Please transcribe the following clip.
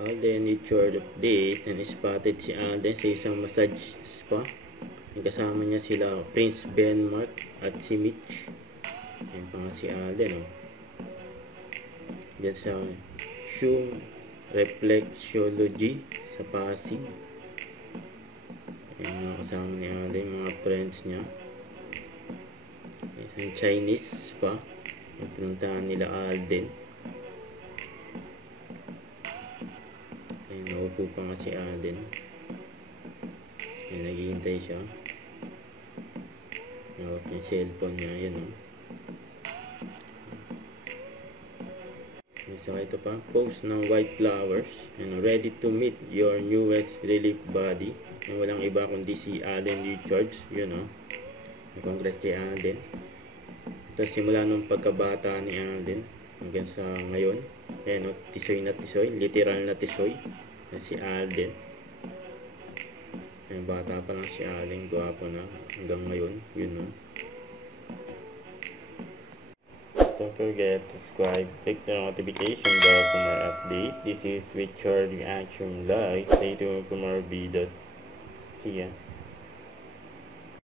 Alden Richard update, and spotted si Alden sa isang massage spa. Kasama niya sila Prince Ben Mark at si Mitch. Yan pa nga si Alden, oh. Yan sa Shoe Reflexology sa Pasig. Yan mga kasama ni Alden, mga friends niya. Isang Chinese spa. Yung pinuntahan nila Alden. Ayun, naupo pa nga si Alden. Ayun, naghihintay siya. Hawak yung cellphone niya. Ayun, oh. So, ito pa. Post ng white flowers. Ayun, ready to meet your newest relief body. Ayun, walang iba kundi si Alden Richards. Yun, oh. Congrats kay Alden. Ito, simula nung pagkabata ni Alden hanggang sa ngayon. Ayan, no? Tisoy na tisoy. Literal na tisoy. Ayan, si Alden. Ayan, bata pa lang si Alden. Gwapo na hanggang ngayon. Yun, no? Don't forget to subscribe. Click the notification bell for more update. This is Richard Reaction Live. Stay tuned for more videos. See ya.